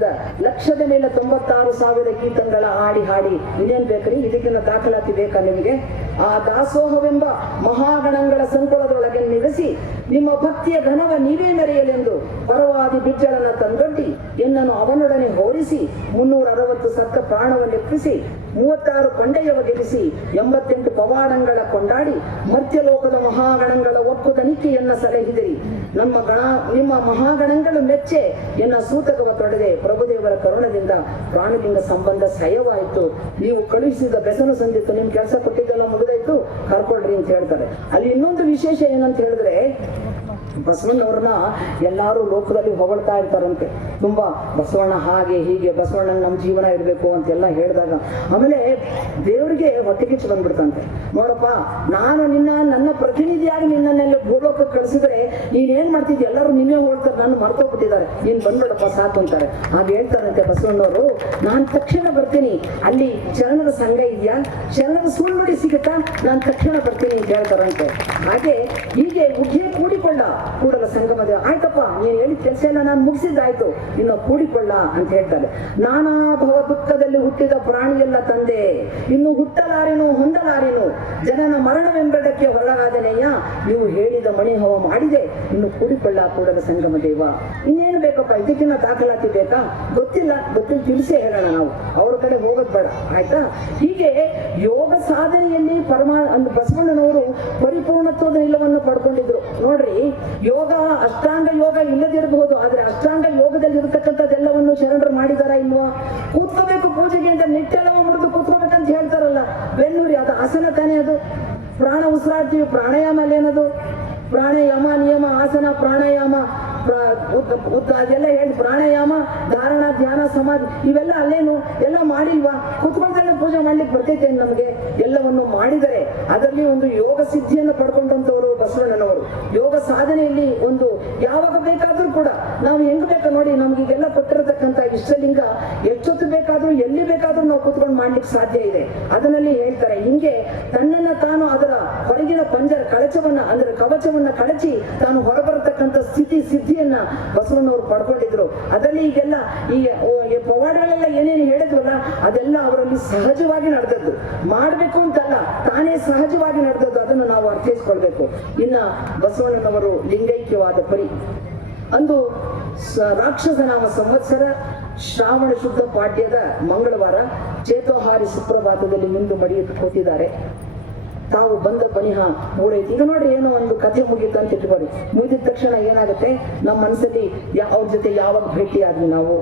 ಗೀತೆಗಳಿಂದ ಲಕ್ಷದ ಮೇಲೆ ತೊಂಬತ್ತಾರು ಸಾವಿರ ಗೀತಗಳ ಹಾಡಿ ಹಾಡಿ ಇನ್ನೇನ್ ಬೇಕ್ರಿ? ಇದಕ್ಕಿನ ದಾಖಲಾತಿ ಬೇಕಾ ನಿಮಗೆ? ಆ ದಾಸೋಹವೆಂಬ ಮಹಾಗಣಗಳ ಸಂಕುಲದೊಳಗೆ ನಿಲ್ಲಿಸಿ ನಿಮ್ಮ ಭಕ್ತಿಯ ಘನವ ನೀವೇ ಮೆರೆಯಲೆಂದು ಪರವಾದಿ ಬಿಜ್ಜಳನ ತಂದೊಡ್ಡಿ ಎನ್ನನ್ನು ಅವನೊಡನೆ ಹೋಲಿಸಿ ಮುನ್ನೂರ ಅರವತ್ತು ಸತ್ತ ಪ್ರಾಣವನ್ನೆಪ್ಪಿಸಿ ಮೂವತ್ತಾರು ಕೊಂಡೆಯವ ಗೆಲ್ಲಿಸಿ ಎಂಬತ್ತೆಂಟು ಪವಾಡಂಗಳ ಕೊಂಡಾಡಿ ಮರ್ತ್ಯಲೋಕದ ಮಹಾಗಣಗಳ ಒಕ್ಕುದನಿಕೆಯನ್ನ ಸಲಹಿದಿರಿ. ನಮ್ಮ ಗಣ, ನಿಮ್ಮ ಮಹಾಗಣಗಳು ಮೆಚ್ಚೆ ಎನ್ನ ಸೂತಕವ ತೊಡೆದೆ ಪ್ರಭುದೇವರ ಕರುಣದಿಂದ ಪ್ರಾಣಲಿಂಗ ಸಂಬಂಧ ಸಯವಾಯಿತು. ನೀವು ಕಳುಹಿಸಿದ ಬೆಸನ ಸಂದಿತ್ತು, ನಿಮ್ ಕೆಲಸ ಕೊಟ್ಟಿದ್ದೆಲ್ಲ ಮುಗಿದಾಯ್ತು, ಕರ್ಕೊಳ್ರಿ ಅಂತ ಹೇಳ್ತಾರೆ. ಅಲ್ಲಿ ಇನ್ನೊಂದು ವಿಶೇಷ ಏನಂತ ಹೇಳಿದ್ರೆ ಬಸವಣ್ಣವ್ರನ್ನ ಎಲ್ಲಾರು ಲೋಕದಲ್ಲಿ ಹೊಗಳ್ತಾ ಇರ್ತಾರಂತೆ. ತುಂಬಾ ಬಸವಣ್ಣ ಹಾಗೆ ಹೀಗೆ ಬಸವಣ್ಣ ನಮ್ಮ ಜೀವನ ಇರಬೇಕು ಅಂತೆಲ್ಲ ಹೇಳಿದಾಗ ಆಮೇಲೆ ದೇವರಿಗೆ ಹೊಟ್ಟೆಗಿಚ್ಚು ಬಂದ್ಬಿಡ್ತಂತೆ. ನೋಡಪ್ಪ, ನಾನು ನಿನ್ನ, ನನ್ನ ಪ್ರತಿನಿಧಿಯಾಗಿ ನಿನ್ನನ್ನೆಲ್ಲ ಭೂಲೋಕಕ್ಕೆ ಕಳಿಸಿದ್ರೆ ನೀನೇನ್ ಮಾಡ್ತಿದ್ದೆ? ಎಲ್ಲರೂ ನಿನ್ನೆ ಹೋಗ್ತಾರೆ ನಾನು ಮರ್ತೋಗ್ಬಿಟ್ಟಿದ್ದಾರೆ. ನೀನ್ ಬಂದ್ಬಿಡಪ್ಪ, ಸಾಕು ಅಂತಾರೆ. ಆಗ ಹೇಳ್ತಾರಂತೆ ಬಸವಣ್ಣವರು, ನಾನು ತಕ್ಷಣ ಬರ್ತೀನಿ. ಅಲ್ಲಿ ಚರಣದ ಸಂಘ ಇದೆಯಾ? ಚರಣದ ಸುಳ್ಳುಡಿ ಸಿಗುತ್ತಾ? ನಾನು ತಕ್ಷಣ ಬರ್ತೀನಿ ಅಂತ ಹೇಳ್ತಾರಂತೆ. ಹಾಗೆ ಹೀಗೆ ಉಜ್ಜೆ ಕೂಡಿಕೊಳ್ಳ. ಕೂಡಲ ಸಂಗಮದ ಆಯ್ತಪ್ಪ, ನೀನು ಹೇಳಿ ಕೆಲಸ ಎಲ್ಲ ನಾನು ಮುಗಿಸಿದ್ದಾಯ್ತು. ಇನ್ನು ಕೂಡಿಕೊಳ್ಳ ಅಂತ ಹೇಳ್ತಾರೆ ನಾನಾ ಭವ ದುಃಖದಲ್ಲಿ ಹುಟ್ಟಿದ ಪ್ರಾಣಿಯೆಲ್ಲ ತಂದೆ. ಇನ್ನು ಹುಟ್ಟಲಾರೆನು ಹೊಂದಲಾರೆನು? ಜನನ ಮರಣವೆಂಬೆಡಕ್ಕೆ ಹೊರಳಾದನೆಯ? ನೀವು ಹೇಳಿದ ಮಣಿ ಹವ ಮಾಡಿದೆ. ಇನ್ನು ಕೂಡಿಕೊಳ್ಳ ಕೂಡಲ ಸಂಗಮ ದೇವ. ಇನ್ನೇನು ಬೇಕಪ್ಪ? ಇದಕ್ಕಿನ್ನ ದಾಖಲಾತಿ ಬೇಕಾ? ಗೊತ್ತಿಲ್ಲ. ಗೊತ್ತಿಲ್ಲ, ತಿಳಿಸೇ ಹೇಳೋಣ ನಾವು. ಅವ್ರ ಕಡೆ ಹೋಗೋದು ಬೇಡ. ಆಯ್ತಾ? ಹೀಗೆ ಯೋಗ ಸಾಧನೆಯಲ್ಲಿ ಪರಮಾ ಬಸವಣ್ಣನವರು ಪರಿಪೂರ್ಣತ್ವದ ನಿಲವನ್ನು ಪಡ್ಕೊಂಡಿದ್ರು. ನೋಡ್ರಿ ಯೋಗ, ಅಷ್ಟಾಂಗ ಯೋಗ ಇಲ್ಲದಿರಬಹುದು ಆದ್ರೆ ಅಷ್ಟಾಂಗ ಯೋಗದಲ್ಲಿ ಇರತಕ್ಕಂಥದ್ದೆಲ್ಲವನ್ನು ಶರಣರು ಮಾಡಿದಾರ ಇಲ್ವಾ? ಕೂತ್ಕೋಬೇಕು ಪೂಜೆಗೆ ಅಂತ ನಿಟ್ಟೆಲ್ಲವ ಮುರಿದು ಕೂತ್ಕೋಬೇಕಂತ ಹೇಳ್ತಾರಲ್ಲ. ಬೆನ್ನೂರಿ, ಅದು ಆಸನ ತಾನೇ ಅದು. ಪ್ರಾಣ ಉಸಿರಾಡ್ತೀವಿ, ಪ್ರಾಣಾಯಾಮ ಅಲ್ಲೇನದು? ಪ್ರಾಣಾಯಾಮ, ನಿಯಮ, ಆಸನ, ಪ್ರಾಣಾಯಾಮ. ಪ್ರ- ಅದೆಲ್ಲ ಹೇಳಿ ಪ್ರಾಣಾಯಾಮ, ಧಾರಣ, ಧ್ಯಾನ, ಸಮಾಧಿ, ಇವೆಲ್ಲ ಅಲ್ಲೇನು ಎಲ್ಲ ಮಾಡಿಲ್ವಾ? ಕುತ್ಕೊಂಡಲ್ಲೇ ಪೂಜೆ ಮಾಡ್ಲಿಕ್ಕೆ ಬರ್ತೈತೆ ನಮಗೆ? ಎಲ್ಲವನ್ನು ಮಾಡಿದರೆ ಅದರಲ್ಲಿ ಒಂದು ಯೋಗ ಸಿದ್ಧಿಯನ್ನು ಪಡ್ಕೊಂಡಂತವರು ಬಸವಣ್ಣನವರು. ಯೋಗ ಸಾಧನೆಯಲ್ಲಿ ಒಂದು ಯಾವಾಗ ಬೇಕಾದ್ರೂ ಕೂಡ ನಾವು ಹೆಂಗ್ ಬೇಕಾ ನೋಡಿ ನಮ್ಗೆ ಈಗೆಲ್ಲ ಕೊಟ್ಟಿರತಕ್ಕಂತ ಇಷ್ಟಲಿಂಗ ಎಷ್ಟೊತ್ತು ಬೇಕಾದ್ರೂ, ಎಲ್ಲಿ ಬೇಕಾದ್ರೂ ನಾವು ಕುತ್ಕೊಂಡು ಮಾಡ್ಲಿಕ್ಕೆ ಸಾಧ್ಯ ಇದೆ. ಅದನ್ನಲ್ಲಿ ಹೇಳ್ತಾರೆ, ಹಿಂಗೆ ತನ್ನನ್ನ ತಾನು ಕಳಚವನ್ನ, ಅಂದ್ರೆ ಕವಚವನ್ನ ಕಳಚಿ ತಾನು ಹೊರಬರತಕ್ಕಂತ ಸ್ಥಿತಿ ಸಿದ್ಧಿಯನ್ನ ಬಸವಣ್ಣವ್ರು ಪಡ್ಕೊಂಡಿದ್ರು. ಅದರಲ್ಲಿ ಈಗೆಲ್ಲ ಈ ಪವಾಡಗಳೆಲ್ಲ ಏನೇನು ಹೇಳಿದ್ವಲ್ಲ, ಅದೆಲ್ಲ ಅವರಲ್ಲಿ ಸಹಜವಾಗಿ ನಡೆದದ್ದು. ಮಾಡ್ಬೇಕು ಅಂತಲ್ಲ, ತಾನೇ ಸಹಜವಾಗಿ ನಡೆದದ್ದು, ಅದನ್ನು ನಾವು ಅರ್ಥೈಸ್ಕೊಳ್ಬೇಕು. ಇನ್ನ ಬಸವಣ್ಣನವರು ಲಿಂಗೈಕ್ಯವಾದ ಪರಿ. ಅಂದು ರಾಕ್ಷಸನಾಮ ಸಂವತ್ಸರ, ಶ್ರಾವಣ ಶುದ್ಧ ಪಾಠ್ಯದ ಮಂಗಳವಾರ, ಚೇತೋಹಾರಿ ಸುಪ್ರಭಾತದಲ್ಲಿ ಮುಂದೆ ಮಡಿಯಿಟ್ಟು ಕೂತಿದ್ದಾರೆ. ತಾವು ಬಂದ ಪಣಿಹ ಮೂಡೈತಿ. ಈಗ ನೋಡ್ರಿ ಏನೋ ಒಂದು ಕಥೆ ಮುಗೀತು ಅಂತ ಇಟ್ಕೊಳ್ಳಿ. ಮುಗಿದ ತಕ್ಷಣ ಏನಾಗುತ್ತೆ? ನಮ್ಮ ಮನಸ್ಸಲ್ಲಿ ಅವ್ರ ಜೊತೆ ಯಾವಾಗ ಭೇಟಿ ಆದ್ವಿ ನಾವು?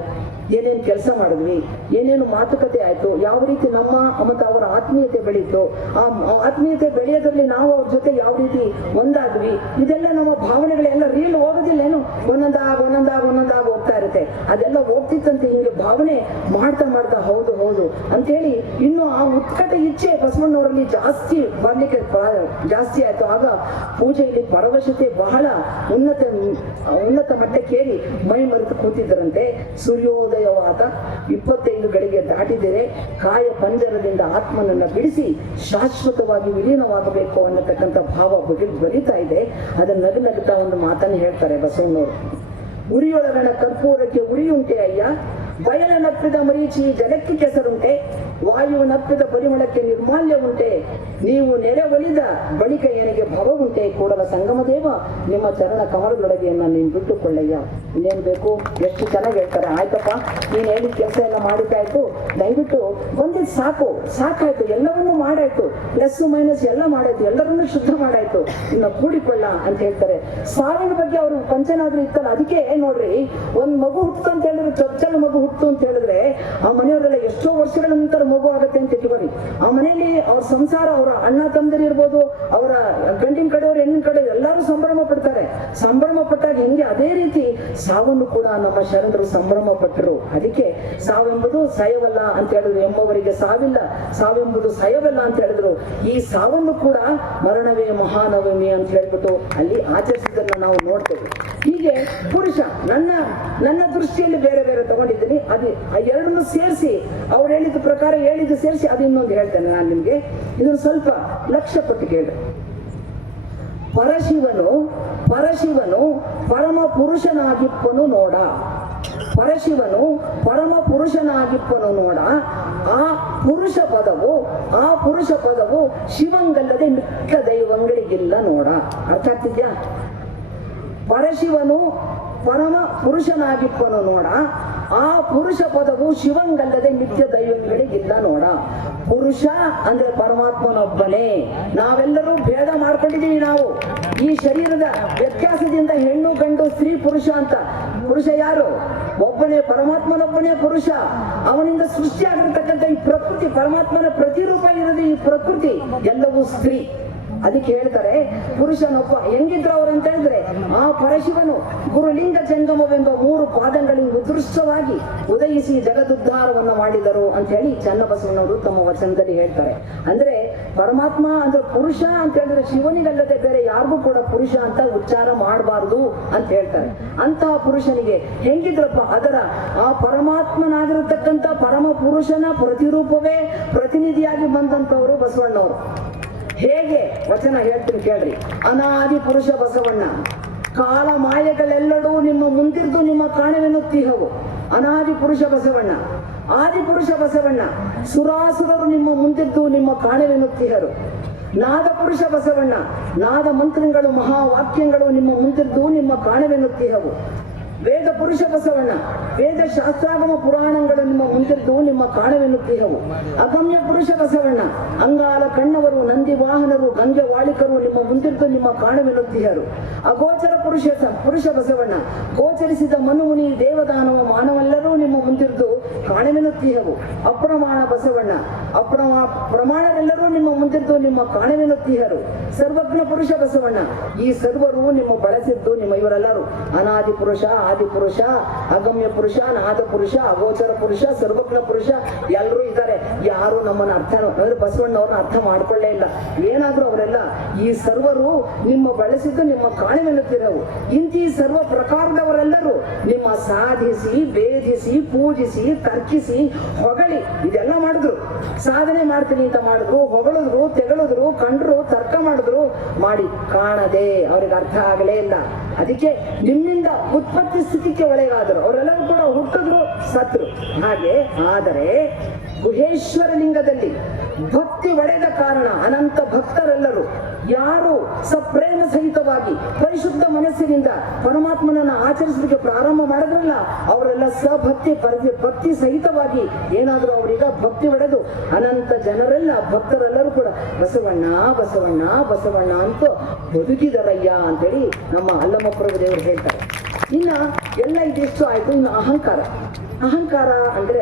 ಏನೇನು ಕೆಲಸ ಮಾಡಿದ್ವಿ, ಏನೇನು ಮಾತುಕತೆ ಆಯ್ತು, ಯಾವ ರೀತಿ ನಮ್ಮ ಮತ್ತು ಅವರ ಆತ್ಮೀಯತೆ ಬೆಳೀತು, ಆ ಆತ್ಮೀಯತೆ ಬೆಳೆಯೋದ್ರಲ್ಲಿ ನಾವು ಅವ್ರ ಜೊತೆ ಯಾವ ರೀತಿ ಒಂದಾದ್ವಿ, ಇದೆಲ್ಲ ನಮ್ಮ ಭಾವನೆಗಳೆಲ್ಲ ರೀಲ್ ಹೋಗೋದಿಲ್ಲ ಏನು? ಒಂದೊಂದಾಗ ಒಂದೊಂದಾಗ ಒಂದೊಂದಾಗ ಹೋಗ್ತಾ ಇರುತ್ತೆ. ಅದೆಲ್ಲ ಹೋಗ್ತಿತ್ತಂತೆ ಹಿಂಗೆ ಭಾವನೆ ಮಾಡ್ತಾ ಮಾಡ್ತಾ ಹೌದು ಹೌದು ಅಂತೇಳಿ ಇನ್ನು ಆ ಉತ್ಕಟ ಇಚ್ಛೆ ಬಸವಣ್ಣವರಲ್ಲಿ ಜಾಸ್ತಿ ಬರ್ಲಿಕ್ಕೆ ಜಾಸ್ತಿ ಆಯ್ತು. ಆಗ ಪೂಜೆಯಲ್ಲಿ ಪರವಶತೆ ಬಹಳ ಉನ್ನತ ಉನ್ನತ ಮಟ್ಟಕ್ಕೇರಿ ಮೈ ಮರೆತು ಕೂತಿದ್ದರಂತೆ. ಸೂರ್ಯೋದಯವಾದ ಇಪ್ಪತ್ತೈದು ಗಳಿಗೆ ದಾಟಿದರೆ ಕಾಯ ಪಂಜರದಿಂದ ಆತ್ಮನನ್ನ ಬಿಡಿಸಿ ಶಾಶ್ವತವಾಗಿ ವಿಲೀನವಾಗಬೇಕು ಅನ್ನತಕ್ಕಂತ ಭಾವ ಬಗೆ ಬಲಿತಾ ಇದೆ. ಅದನ್ನ ನಗು ನಗುತ್ತಾ ಒಂದು ಮಾತನ್ನು ಹೇಳ್ತಾರೆ ಬಸವಣ್ಣವರು. ಉರಿಯೊಳಗಣ ಕರ್ಪೂರಕ್ಕೆ ಉರಿಯುಂಟೆ ಅಯ್ಯ. ಬಯಲ ನಪ್ಪಿದ ಮರೀಚಿ ಜಲಕ್ಕೆ ಕೆಸರುಂಟೆ, ವಾಯು ನಪ್ಪಿದ ಪರಿಮಳಕ್ಕೆ ನಿರ್ಮಾಲ್ಯ ಉಂಟೆ. ನೀವು ನೆರೆ ಒಲಿದ ಬಳಿಕ ಏನಿಗೆ ಭವ ಉಂಟೆ? ಕೂಡಲ ಸಂಗಮ ದೇವ, ನಿಮ್ಮ ಚರಣ ಕಮಲದೊಳಗೆಯನ್ನ ನೀನು ಬಿಟ್ಟುಕೊಳ್ಳಯ್ಯ. ಇನ್ನೇನ್ ಬೇಕು? ಎಷ್ಟು ಚೆನ್ನಾಗಿ ಹೇಳ್ತಾರೆ. ಆಯ್ತಪ್ಪ, ನೀನು ಹೇಳಿದ ಕೆಲಸ ಎಲ್ಲ ಮಾಡಿದ್ದಾಯ್ತು. ದಯವಿಟ್ಟು ಒಂದೇ ಸಾಕು. ಸಾಕಾಯ್ತು. ಎಲ್ಲವನ್ನೂ ಮಾಡಾಯ್ತು. ಪ್ಲಸ್ ಮೈನಸ್ ಎಲ್ಲ ಮಾಡಾಯ್ತು. ಎಲ್ಲರನ್ನೂ ಶುದ್ಧ ಮಾಡಾಯ್ತು. ಇನ್ನ ಕೂಡಿಕೊಳ್ಳ ಅಂತ ಹೇಳ್ತಾರೆ. ಸಾವಿನ ಬಗ್ಗೆ ಅವರು ಪಂಚನಾದ್ರೂ ಇತ್ತಲ್ಲ, ಅದಕ್ಕೆ ನೋಡ್ರಿ, ಒಂದ್ ಮಗು ಹುಟ್ಟಂತ ಹೇಳಿದ್ರೆ ಚೊಚ್ಚಲ ಮಗು ಹುಟ್ಟು ಅಂತ ಹೇಳಿದ್ರೆ, ಆ ಮನೆಯವರೆಲ್ಲ ಎಷ್ಟೋ ವರ್ಷಗಳ ನಂತರ ಮಗು ಆಗುತ್ತೆ ಅಂತ ಇಟ್ಕೊಳ್ಳಿ. ಆ ಮನೆಯಲ್ಲಿ ಅವ್ರ ಸಂಸಾರ, ಅವರ ಅಣ್ಣ ತಮ್ಮದಿರು ಇರ್ಬೋದು, ಅವರ ಗಂಡಿನ ಕಡೆಯವರು, ಹೆಣ್ಣಿನ ಕಡೆ ಎಲ್ಲರೂ ಸಂಭ್ರಮ ಪಡ್ತಾರೆ. ಸಂಭ್ರಮ ಪಟ್ಟಾಗ ಹೆಂಗೆ ಅದೇ ರೀತಿ ಸಾವನ್ನು ಕೂಡ ನಮ್ಮ ಶರಣರು ಸಂಭ್ರಮ ಪಟ್ಟರು ಅದಕ್ಕೆ ಸಾವೆಂಬುದು ಸಯವಲ್ಲ ಅಂತ ಹೇಳಿದ್ರು. ಎಂಬವರಿಗೆ ಸಾವಿಲ್ಲ. ಸಾವೆಂಬುದು ಸಯವಲ್ಲ ಅಂತ ಹೇಳಿದ್ರು. ಈ ಸಾವನ್ನು ಕೂಡ ಮರಣವೇ ಮಹಾನವಮಿ ಅಂತ ಹೇಳ್ಬಿಟ್ಟು ಅಲ್ಲಿ ಆಚರಿಸಿದ್ದನ್ನ ನಾವು ನೋಡ್ತೇವೆ. ಹೀಗೆ ಪುರುಷ, ನನ್ನ ನನ್ನ ದೃಷ್ಟಿಯಲ್ಲಿ ಬೇರೆ ತಗೊಂಡಿದ್ದೀನಿ. ಅದು ಆ ಎರಡನ್ನು ಸೇರಿಸಿ, ಅವ್ರು ಹೇಳಿದ ಪ್ರಕಾರ ಹೇಳಿದ್ದು ಸೇರಿಸಿ, ಅದು ಇನ್ನೊಂದು ಹೇಳ್ತೇನೆ ನಾನು ನಿಮ್ಗೆ. ಇದನ್ನು ಸ್ವಲ್ಪ ಲಕ್ಷ್ಯ ಕೊಟ್ಟು ಕೇಳಿ ಪರಶಿವನು ಪರಶಿವನು ಪರಮ ಪುರುಷನಾಗಿಪ್ಪನು ನೋಡ. ಪರಶಿವನು ಪರಮ ಪುರುಷನಾಗಿಪ್ಪನು ನೋಡ. ಆ ಪುರುಷ ಪದವು, ಆ ಪುರುಷ ಪದವು ಶಿವಂಗಲ್ಲದೆ ಮಿಕ್ಕ ದೈವಂಗಳಿಗಿಲ್ಲ ನೋಡ. ಅರ್ಥ ಆಗ್ತಿದ್ಯಾ? ಪರಶಿವನು ಪರಮ ಪುರುಷನಾಗಿಪ್ಪನು ನೋಡ. ಆ ಪುರುಷ ಪದವು ಶಿವಂಗಲ್ಲದೆ ನಿತ್ಯ ದೈವಗಳಿಗಿಲ್ಲ ನೋಡ. ಪುರುಷ ಅಂದ್ರೆ ಪರಮಾತ್ಮನೊಬ್ಬನೇ. ನಾವೆಲ್ಲರೂ ಭೇದ ಮಾಡ್ಕೊಂಡಿದ್ದೀವಿ ನಾವು. ಈ ಶರೀರದ ವ್ಯತ್ಯಾಸದಿಂದ ಹೆಣ್ಣು, ಗಂಡು, ಸ್ತ್ರೀ, ಪುರುಷ ಅಂತ. ಪುರುಷ ಯಾರು? ಒಬ್ಬನೇ ಪರಮಾತ್ಮನೊಬ್ಬನೇ ಪುರುಷ. ಅವನಿಂದ ಸೃಷ್ಟಿಯಾಗಿರ್ತಕ್ಕಂಥ ಈ ಪ್ರಕೃತಿ ಪರಮಾತ್ಮನ ಪ್ರತಿರೂಪ ಇರೋದು ಈ ಪ್ರಕೃತಿ. ಎಲ್ಲವೂ ಸ್ತ್ರೀ. ಅದಕ್ಕೆ ಹೇಳ್ತಾರೆ, ಪುರುಷನೊಬ್ಬ ಹೆಂಗಿದ್ರು ಅವ್ರು ಅಂತ ಹೇಳಿದ್ರೆ, ಆ ಪರಶಿವನು ಗುರುಲಿಂಗ ಜಂಗಮವೆಂಬ ಮೂರು ಪಾದಗಳಿಗೆ ಉದೃಷ್ಟವಾಗಿ ಉದಯಿಸಿ ಜಗದುದ್ಧಾರವನ್ನು ಮಾಡಿದರು ಅಂತ ಹೇಳಿ ಚನ್ನಬಸವಣ್ಣವರು ತಮ್ಮ ವಚನದಲ್ಲಿ ಹೇಳ್ತಾರೆ. ಅಂದ್ರೆ ಪರಮಾತ್ಮ ಅಂದ್ರೆ ಪುರುಷ ಅಂತ ಹೇಳಿದ್ರೆ ಶಿವನಿಗಲ್ಲದೆ ಬೇರೆ ಯಾರಿಗೂ ಕೂಡ ಪುರುಷ ಅಂತ ಉಚ್ಚಾರ ಮಾಡಬಾರದು ಅಂತ ಹೇಳ್ತಾರೆ. ಅಂತಹ ಪುರುಷನಿಗೆ ಹೆಂಗಿದ್ರಪ್ಪ? ಅದರ ಆ ಪರಮಾತ್ಮನಾಗಿರತಕ್ಕಂಥ ಪರಮ ಪುರುಷನ ಪ್ರತಿರೂಪವೇ ಪ್ರತಿನಿಧಿಯಾಗಿ ಬಂದಂತವರು ಬಸವಣ್ಣವರು. ಹೇಗೆ ವಚನ ಹೇಳ್ತೀನಿ ಕೇಳ್ರಿ. ಅನಾದಿ ಪುರುಷ ಬಸವಣ್ಣ, ಕಾಲ ಮಾಯಗಳೆಲ್ಲಡೂ ನಿಮ್ಮ ಮುಂದಿದ್ದು ನಿಮ್ಮ ಕಾಣವೆನ್ನುತ್ತೀಹವು ಅನಾದಿ ಪುರುಷ ಬಸವಣ್ಣ, ಆದಿ ಪುರುಷ ಬಸವಣ್ಣ, ಸುರಾಸುರರು ನಿಮ್ಮ ಮುಂದಿದ್ದು ನಿಮ್ಮ ಕಾಣವೆನ್ನುತ್ತೀಹರು ನಾದ ಪುರುಷ ಬಸವಣ್ಣ, ನಾದ ಮಂತ್ರಗಳು, ಮಹಾವಾಕ್ಯಗಳು ನಿಮ್ಮ ಮುಂದಿದ್ದು ನಿಮ್ಮ ಕಾಣವೆನ್ನುತ್ತೀಹವು ವೇದ ಪುರುಷ ಬಸವಣ್ಣ, ವೇದ ಶಾಸ್ತ್ರಾಗಮ ಪುರಾಣಗಳು ನಿಮ್ಮ ಮುಂದಿದ್ದು, ನಿಮ್ಮ ಕಾಣವೆನ್ನುತ್ತೀಹವು ಅಗಮ್ಯ ಪುರುಷ ಬಸವಣ್ಣ, ಅಂಗಾಲ ಕಣ್ಣವರು, ನಂದಿ ವಾಹನರು, ಗಂಗೆ ವಾಳಿಕರು ನಿಮ್ಮ ಮುಂದಿದ್ದು, ನಿಮ್ಮ ಕಾಣವೆನ್ನುತ್ತೀಹರು ಅಗೋಚರ ಪುರುಷ ಪುರುಷ ಬಸವಣ್ಣ, ಗೋಚರಿಸಿದ ಮನುಮುನಿ ದೇವದಾನವ ಮಾನವೆಲ್ಲರೂ ನಿಮ್ಮ ಮುಂದಿದ್ದು ಕಾಣವೆನ್ನುತ್ತೀಹವು ಅಪ್ರಮಾಣ ಬಸವಣ್ಣ, ಅಪ್ರಮಾ ಪ್ರಮಾಣವೆಲ್ಲರೂ ನಿಮ್ಮ ಮುಂದಿದ್ದು, ನಿಮ್ಮ ಕಾಣವೆನ್ನುತ್ತೀಹರು ಸರ್ವಜ್ಞ ಪುರುಷ ಬಸವಣ್ಣ, ಈ ಸರ್ವರು ನಿಮ್ಮ ಬಳಸಿದ್ದು, ನಿಮ್ಮ ಇವರೆಲ್ಲರೂ. ಅನಾದಿ ಪುರುಷ, ಆದಿ ಪುರುಷ ಅಗಮ್ಯ ಪುರುಷ, ನಾದ ಪುರುಷ, ಅಗೋಚರ ಪುರುಷ, ಸರ್ವಜ್ಞ ಪುರುಷ, ಎಲ್ಲರೂ ಇದ್ದಾರೆ. ಯಾರು ನಮ್ಮನ್ನ ಅರ್ಥ ಅಂದ್ರೆ ಬಸವಣ್ಣವ್ರನ್ನ ಅರ್ಥ ಮಾಡ್ಕೊಳ್ಳೇ ಇಲ್ಲ. ಏನಾದ್ರೂ ಅವರೆಲ್ಲ, ಈ ಸರ್ವರು ನಿಮ್ಮ ಬಳಸಿದ್ದು ನಿಮ್ಮ ಕಾಣವೆನ್ನುತ್ತಿರವು ಇಂತಿ ಸರ್ವ ಪ್ರಕಾರದವರೆಲ್ಲರೂ ನಿಮ್ಮ ಸಾಧಿಸಿ, ಭೇದಿಸಿ, ಪೂಜಿಸಿ ತರ್ಕಿಸಿ ಹೊಗಳಿ. ಇದೆಲ್ಲ ಮಾಡಿದ್ರು. ಸಾಧನೆ ಮಾಡ್ತೀನಿ ಅಂತ ಮಾಡಿದ್ರು, ಹೊಗಳಿದ್ರು, ತೆಗಳಿದ್ರು, ಕಂಡ್ರು, ತರ್ಕ ಮಾಡಿದ್ರು, ಮಾಡಿ ಕಾಣದೆ. ಅವ್ರಿಗೆ ಅರ್ಥ ಆಗಲೇ ಇಲ್ಲ. ಅದಕ್ಕೆ ನಿಮ್ಮಿಂದ ಉತ್ಪತ್ತಿ ಸ್ಥಿತಿಗೆ ಒಳಗಾದರು. ಅವರೆಲ್ಲರೂ ಕೂಡ ಹುಟ್ಟಿದ್ರು ಸತ್ರು ಹಾಗೆ, ಆದರೆ ಗುಹೇಶ್ವರ ಲಿಂಗದಲ್ಲಿ ಭಕ್ತಿ ಒಡೆದ ಕಾರಣ ಅನಂತ ಭಕ್ತರೆಲ್ಲರೂ ಯಾರು ಸಪ್ರೇಮ ಸಹಿತವಾಗಿ ಪರಿಶುದ್ಧ ಮನಸ್ಸಿನಿಂದ ಪರಮಾತ್ಮನನ್ನ ಆಚರಿಸಲಿಕ್ಕೆ ಪ್ರಾರಂಭ ಮಾಡಿದ್ರಲ್ಲ, ಅವರೆಲ್ಲ ಸಭಕ್ತಿ ಭಕ್ತಿ ಸಹಿತವಾಗಿ ಏನಾದರೂ ಅವರೀಗ ಭಕ್ತಿ ಒಡೆದು ಅನಂತ ಜನರೆಲ್ಲ ಭಕ್ತರೆಲ್ಲರೂ ಕೂಡ ಬಸವಣ್ಣ ಬಸವಣ್ಣ ಬಸವಣ್ಣ ಅಂತ ಬದುಕಿದರಯ್ಯ ಅಂತೇಳಿ ನಮ್ಮ ಅಲ್ಲಮಪ್ರಭು ದೇವರು ಹೇಳ್ತಾರೆ. ಇನ್ನ ಎಲ್ಲ ಇದೆಷ್ಟು ಆಯ್ತು, ಇನ್ನು ಅಹಂಕಾರ. ಅಹಂಕಾರ ಅಂದ್ರೆ